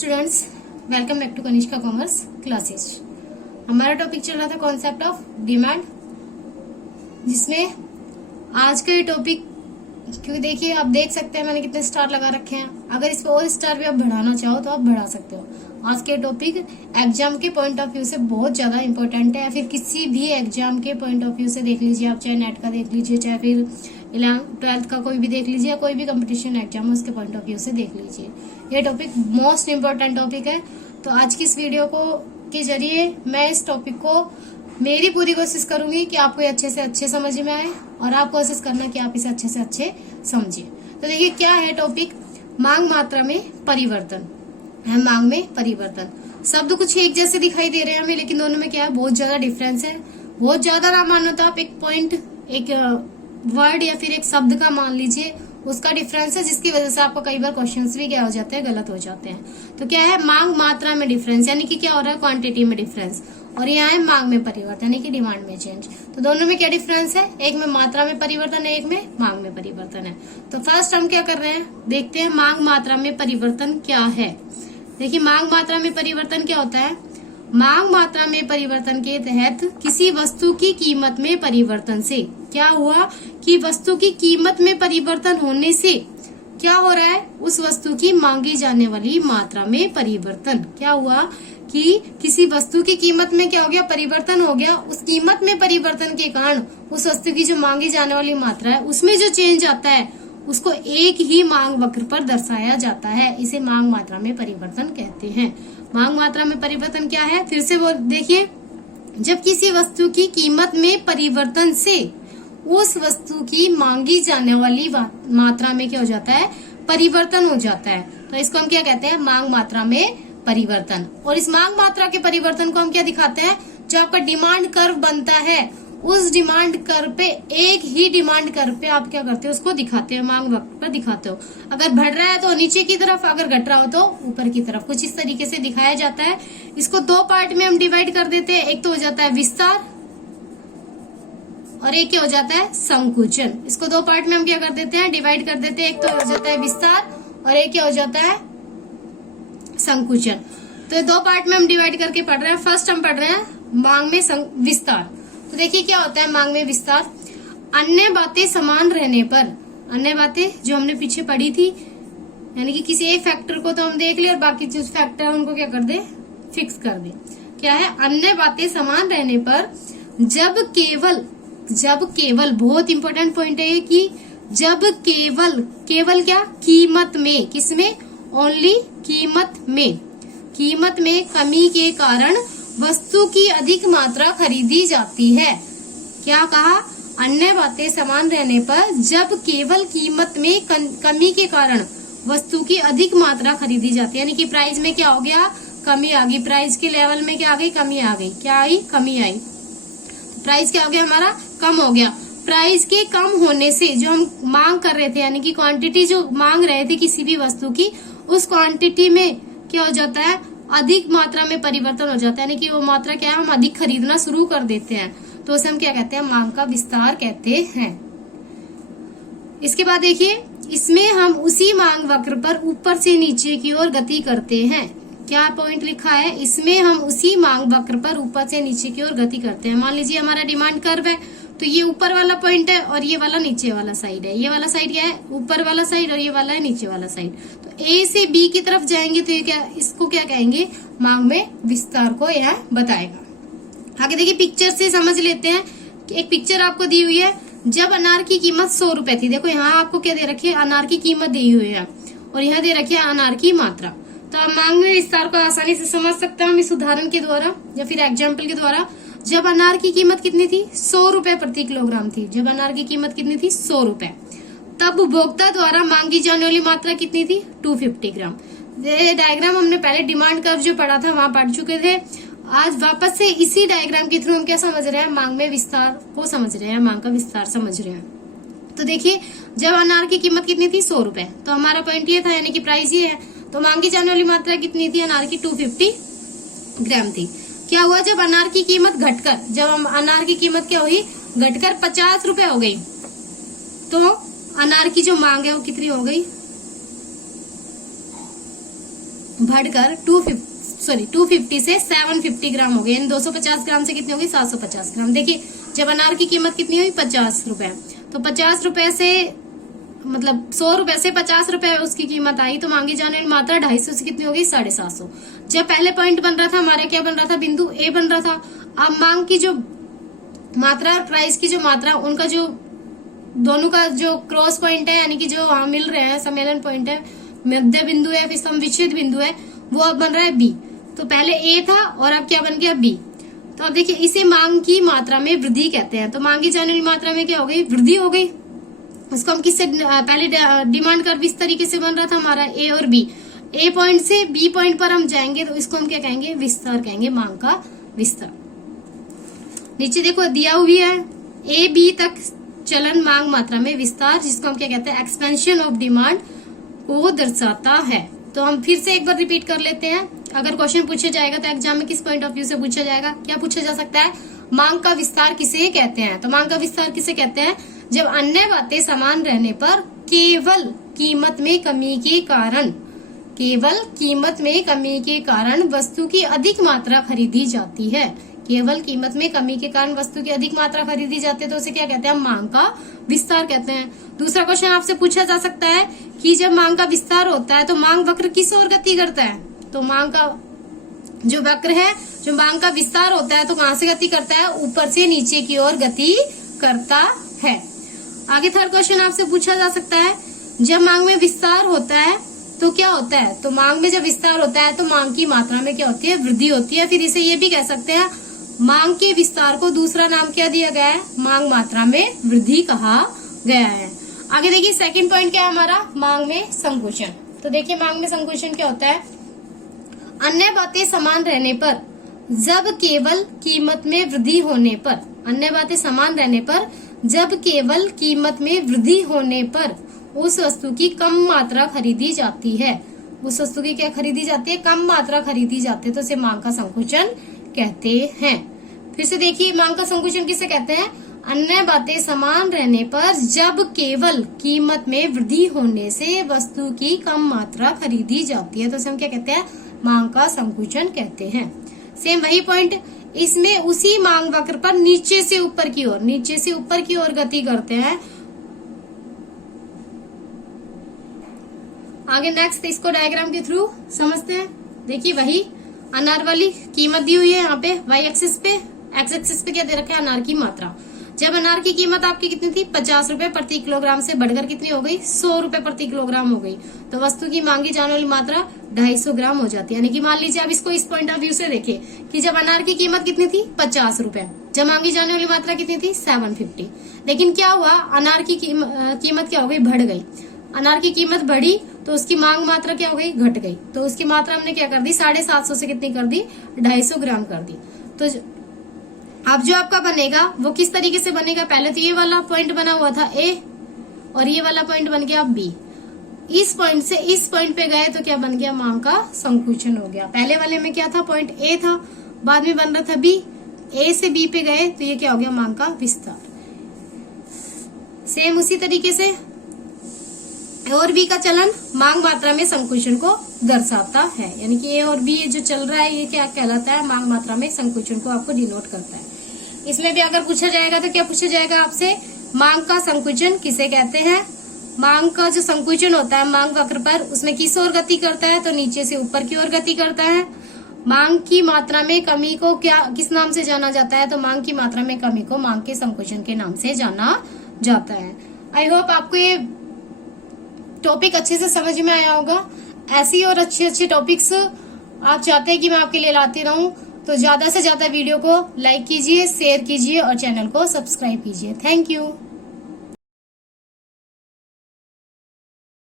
Students, welcome back to Kanishka commerce classes. हमारा topic चल रहा था कॉन्सेप्ट ऑफ डिमांड, जिसमें आज का ये टॉपिक, क्योंकि देखिए आप देख सकते हैं मैंने कितने स्टार लगा रखे हैं। अगर इस पे और स्टार भी आप बढ़ाना चाहो तो आप बढ़ा सकते हो। आज के टॉपिक एग्जाम के पॉइंट ऑफ व्यू से बहुत ज्यादा इंपॉर्टेंट है, फिर किसी भी एग्जाम के पॉइंट ऑफ व्यू से देख लीजिए आप, चाहे नेट का देख लीजिए, चाहे फिर 11th-12th का कोई भी देख लीजिए, कोई भी कंपटीशन एग्जाम है उसके पॉइंट ऑफ व्यू से देख लीजिए। ये टॉपिक मोस्ट इम्पोर्टेंट टॉपिक है। तो आज की इस वीडियो को के जरिए मैं इस टॉपिक को मेरी पूरी कोशिश करूंगी कि आपको अच्छे से अच्छे समझ में आए, और आप कोशिश करना कि आप इसे अच्छे से अच्छे समझिए। तो देखिए क्या है टॉपिक, मांग मात्रा में परिवर्तन है। मांग में परिवर्तन शब्द कुछ एक जैसे दिखाई दे रहे हैं हमें, लेकिन दोनों में क्या है, बहुत ज्यादा डिफरेंस है। बहुत ज्यादा ना मानो तो आप एक पॉइंट, एक वर्ड या फिर एक शब्द का मान लीजिए, उसका डिफरेंस है, जिसकी वजह से आपको कई बार क्वेश्चंस भी क्या हो जाते हैं, गलत हो जाते हैं। तो क्या है, मांग मात्रा में डिफरेंस, यानी कि क्या हो रहा है, क्वांटिटी में डिफरेंस, और यहाँ है मांग में परिवर्तन, यानी कि डिमांड में चेंज। तो दोनों में क्या डिफरेंस है, एक में मात्रा में परिवर्तन है, एक में मांग में परिवर्तन है। तो फर्स्ट हम क्या कर रहे हैं, देखते हैं मांग मात्रा में परिवर्तन क्या है। देखिए मांग मात्रा में परिवर्तन क्या होता है। मांग मात्रा में परिवर्तन के तहत किसी वस्तु की कीमत में परिवर्तन से क्या हुआ कि वस्तु की कीमत में परिवर्तन होने से क्या हो रहा है, उस वस्तु की मांगी जाने वाली मात्रा में परिवर्तन। क्या हुआ कि किसी वस्तु की कीमत में क्या हो गया, परिवर्तन हो गया। उस कीमत में परिवर्तन के कारण उस वस्तु की जो मांगी जाने वाली मात्रा है उसमें जो चेंज आता है उसको एक ही मांग वक्र पर दर्शाया जाता है। इसे मांग मात्रा में परिवर्तन कहते हैं। मांग मात्रा में परिवर्तन क्या है, फिर से वो देखिए, जब किसी वस्तु की कीमत में परिवर्तन से उस वस्तु की मांगी जाने वाली मात्रा में क्या हो जाता है, परिवर्तन हो जाता है। तो इसको हम क्या कहते हैं, मांग मात्रा में परिवर्तन। और इस मांग मात्रा के परिवर्तन को हम क्या दिखाते हैं, जो आपका डिमांड कर्व बनता है, उस डिमांड कर्व पे, एक ही डिमांड कर्व पे आप क्या करते हो, उसको दिखाते हो, मांग वक्र पर दिखाते हो। अगर बढ़ रहा है तो नीचे की तरफ, अगर घट रहा हो तो ऊपर की तरफ, कुछ इस तरीके से दिखाया जाता है। इसको दो पार्ट में हम डिवाइड कर देते हैं, एक तो हो जाता है विस्तार और एक क्या हो जाता है, संकुचन। इसको दो पार्ट में हम क्या कर देते हैं, डिवाइड कर देते हैं। एक तो हो जाता है विस्तार और एक क्या हो जाता है, संकुचन। तो दो पार्ट में हम डिवाइड करके पढ़ रहे हैं। फर्स्ट हम पढ़ रहे हैं मांग में विस्तार। तो देखिए क्या होता है मांग में विस्तार। अन्य बातें समान रहने पर, अन्य बातें जो हमने पीछे पढ़ी थी, यानी कि किसी एक फैक्टर को तो हम देख ले और बाकी जो फैक्टर है उनको क्या कर दे, फिक्स कर दे। क्या है, अन्य बातें समान रहने पर जब केवल बहुत इंपॉर्टेंट पॉइंट है कि जब केवल क्या, कीमत में, किसमें, ओनली कीमत में कमी के कारण वस्तु की अधिक मात्रा खरीदी जाती है। क्या कहा, अन्य बातें समान रहने पर जब केवल कीमत में कमी के कारण वस्तु की अधिक मात्रा खरीदी जाती है, यानी कि प्राइस में क्या हो गया, कमी आ गई। प्राइस के लेवल में क्या आ गई, कमी आ गई। क्या आई, कमी आई। तो प्राइस क्या हो गया हमारा, कम हो गया। प्राइस के कम होने से जो हम मांग कर रहे थे, यानी कि क्वांटिटी जो मांग रहे थे किसी भी वस्तु की, उस क्वांटिटी में क्या हो जाता है, अधिक मात्रा में परिवर्तन हो जाता है। यानी कि वो मात्रा क्या है, हम अधिक खरीदना शुरू कर देते हैं। तो उसे हम क्या कहते हैं, मांग का विस्तार कहते हैं। इसके बाद देखिए, इसमें हम उसी मांग वक्र पर ऊपर से नीचे की ओर गति करते हैं। क्या पॉइंट लिखा है, इसमें हम उसी मांग वक्र पर ऊपर से नीचे की ओर गति करते हैं। मान लीजिए हमारा डिमांड कर्व है, तो ये ऊपर वाला पॉइंट है और ये वाला नीचे वाला साइड है। ये वाला साइड क्या है, ऊपर वाला साइड, और ये वाला है नीचे वाला साइड। तो ए से बी की तरफ जाएंगे तो ये क्या, इसको क्या कहेंगे, मांग में विस्तार को यह बताएगा। आगे देखिए पिक्चर से समझ लेते हैं। एक पिक्चर आपको दी हुई है, जब अनार की कीमत 100 रुपए थी। देखो यहाँ आपको क्या दे रखी है, अनार की कीमत दी हुई है और यहाँ दे रखी है अनार की मात्रा। तो आप मांग में विस्तार को आसानी से समझ सकते हैं हम इस उदाहरण के द्वारा या फिर एग्जाम्पल के द्वारा। जब अनार की कीमत कितनी थी, 100 रुपए प्रति किलोग्राम थी। जब अनार की कीमत कितनी थी, 100 रुपए। तब उपभोक्ता द्वारा मांगी जाने वाली मात्रा कितनी थी, 250 ग्राम। ये डायग्राम हमने पहले डिमांड कर्व जो पढ़ा था वहां पढ़ चुके थे। आज वापस से इसी डायग्राम के थ्रू हम क्या समझ रहे हैं, मांग में विस्तार को समझ रहे हैं, मांग का विस्तार समझ रहे हैं। तो देखिए, जब अनार की कीमत कितनी थी, 100 रुपए, तो हमारा पॉइंट ये था, यानी कि प्राइस ये है। तो मांगी जाने वाली मात्रा कितनी थी, अनार की 250 ग्राम थी। क्या हुआ, जब अनार की कीमत घटकर, जब अनार की कीमत क्या हुई, घटकर 50 रुपए हो गई, तो अनार की जो मांग है वो कितनी हो गई, बढ़कर 250 से 750 ग्राम हो गए, यानी 250 ग्राम से कितनी होगी 750 ग्राम। देखिए जब अनार की कीमत कितनी हुई 50 रुपए, तो 50 रुपए से मतलब 100 रुपए से 50 रुपए उसकी कीमत आई, तो मांगी जाने वाली मात्रा 250 से कितनी हो गई 750। जब पहले पॉइंट बन रहा था हमारा क्या बन रहा था, बिंदु ए बन रहा था। अब मांग की जो मात्रा और प्राइस की जो मात्रा, उनका जो दोनों का जो क्रॉस पॉइंट है, यानी कि जो वहां मिल रहे हैं, सम्मेलन पॉइंट है, मध्य बिंदु है, फिर समविच्छेद बिंदु है, वो अब बन रहा है बी। तो पहले ए था और अब क्या बन गया बी। तो अब देखिए इसे मांग की मात्रा में वृद्धि कहते हैं। तो मांगी जाने वाली मात्रा में क्या हो गई, वृद्धि हो गई। उसको हम किससे, पहले डिमांड कर्व इस तरीके से बन रहा था हमारा ए और बी, ए पॉइंट से बी पॉइंट पर हम जाएंगे तो इसको हम क्या कहेंगे, विस्तार कहेंगे, मांग का विस्तार। नीचे देखो दिया हुई है ए बी तक चलन मांग मात्रा में विस्तार, जिसको हम क्या कहते हैं, एक्सपेंशन ऑफ डिमांड को दर्शाता है। तो हम फिर से एक बार रिपीट कर लेते हैं। अगर क्वेश्चन पूछा जाएगा तो एग्जाम में किस पॉइंट ऑफ व्यू से पूछा जाएगा, क्या पूछा जा सकता है, मांग का विस्तार किसे कहते हैं। तो मांग का विस्तार किसे कहते हैं, जब अन्य बातें समान रहने पर केवल कीमत में कमी के कारण वस्तु की अधिक मात्रा खरीदी जाती है। केवल कीमत में कमी के कारण वस्तु की अधिक मात्रा खरीदी जाती है, तो उसे क्या कहते हैं, मांग का विस्तार कहते हैं। दूसरा क्वेश्चन आपसे पूछा जा सकता है कि जब मांग का विस्तार होता है तो मांग वक्र किस ओर गति करता है। तो मांग का जो वक्र है, जो मांग का विस्तार होता है तो कहां से गति करता है, ऊपर से नीचे की ओर गति करता है। आगे थर्ड क्वेश्चन आपसे पूछा जा सकता है, जब मांग में विस्तार होता है तो क्या होता है। तो मांग में जब विस्तार होता है तो मांग की मात्रा में क्या होती है, वृद्धि होती है। फिर इसे ये भी कह सकते हैं, मांग के विस्तार को दूसरा नाम क्या दिया गया है, मांग मात्रा में वृद्धि कहा गया है। आगे देखिए सेकंड पॉइंट क्या है हमारा, मांग में संकुचन। तो देखिए मांग में संकुचन क्या होता है, अन्य बातें समान रहने पर जब केवल कीमत में वृद्धि होने पर, अन्य बातें समान रहने पर जब केवल कीमत में वृद्धि होने पर उस वस्तु की कम मात्रा खरीदी जाती है। उस वस्तु की क्या खरीदी जाती है, कम मात्रा खरीदी जाती है, तो इसे मांग का संकुचन कहते हैं। फिर से देखिए मांग का संकुचन किसे कहते हैं, अन्य बातें समान रहने पर जब केवल कीमत में वृद्धि होने से वस्तु की कम मात्रा खरीदी जाती है, तो इसे हम क्या कहते हैं, मांग का संकुचन कहते हैं। सेम वही पॉइंट, इसमें उसी मांग वक्र पर नीचे से ऊपर की ओर गति करते हैं। आगे नेक्स्ट इसको डायग्राम के थ्रू समझते हैं। देखिए वही अनार वाली कीमत दी हुई है यहाँ पे वाई एक्सिस पे, एक्स एक्सिस पे क्या दे रखा है, अनार की मात्रा। जब अनार की कीमत आपकी कितनी थी, 50 रुपए प्रति किलोग्राम से बढ़कर कितनी हो गई, 100 रुपए प्रति किलोग्राम हो गई, तो वस्तु की मांगी जाने वाली मात्रा 250 ग्राम हो जाती है। यानी कि मान लीजिए आप इसको इस पॉइंट ऑफ व्यू से देखिए कि जब अनार की कीमत कितनी थी 50 रुपए, जब मांगी जाने वाली मात्रा कितनी थी 750। लेकिन क्या हुआ, अनार की कीमत क्या हो गई, बढ़ गई। अनार की कीमत बढ़ी तो उसकी मांग मात्रा क्या हो गई, घट गई। तो उसकी मात्रा हमने क्या कर दी, 750 से कितनी कर दी, 250 ग्राम कर दी। तो अब जो आपका बनेगा वो किस तरीके से बनेगा, पहले तो ये वाला पॉइंट बना हुआ था ए और ये वाला पॉइंट बन गया बी। इस पॉइंट से इस पॉइंट पे गए तो क्या बन गया, मांग का संकुचन हो गया। पहले वाले में क्या था, पॉइंट ए था, बाद में बन रहा था बी, ए से बी पे गए तो ये क्या हो गया, मांग का विस्तार। सेम उसी तरीके से और बी का चलन मांग मात्रा में संकुचन को दर्शाता है। यानी कि ए और बी जो चल रहा है ये क्या कहलाता है, मांग मात्रा में संकुचन को आपको डिनोट करता है। इसमें भी अगर पूछा जाएगा तो क्या पूछा जाएगा आपसे, मांग का संकुचन किसे कहते हैं। मांग का जो संकुचन होता है मांग वक्र पर, उसमें किस ओर गति करता है, तो नीचे से ऊपर की ओर गति करता है। मांग की मात्रा में कमी को क्या किस नाम से जाना जाता है, तो मांग की मात्रा में कमी को मांग के संकुचन के नाम से जाना जाता है। आई होप आपको ये टॉपिक अच्छे से समझ में आया होगा। ऐसी और अच्छे टॉपिक्स आप चाहते हैं कि मैं आपके लिए लाती रहूं, तो ज्यादा से ज्यादा वीडियो को लाइक कीजिए, शेयर कीजिए और चैनल को सब्सक्राइब कीजिए। Thank you.